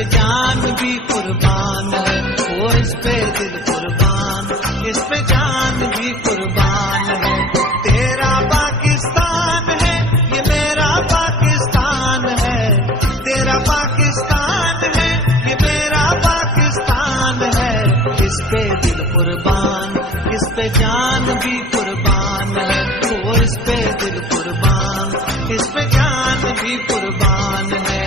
पे जान भी कुर्बान है, वो इस पे दिल कुर्बान, इस पे जान भी कुर्बान है। तेरा पाकिस्तान है, ये मेरा पाकिस्तान है, तेरा पाकिस्तान है, ये मेरा पाकिस्तान है। इस पे दिल कुर्बान, इस पे जान भी कुर्बान है, वो इस पे दिल कुर्बान, इस पे जान भी कुर्बान है।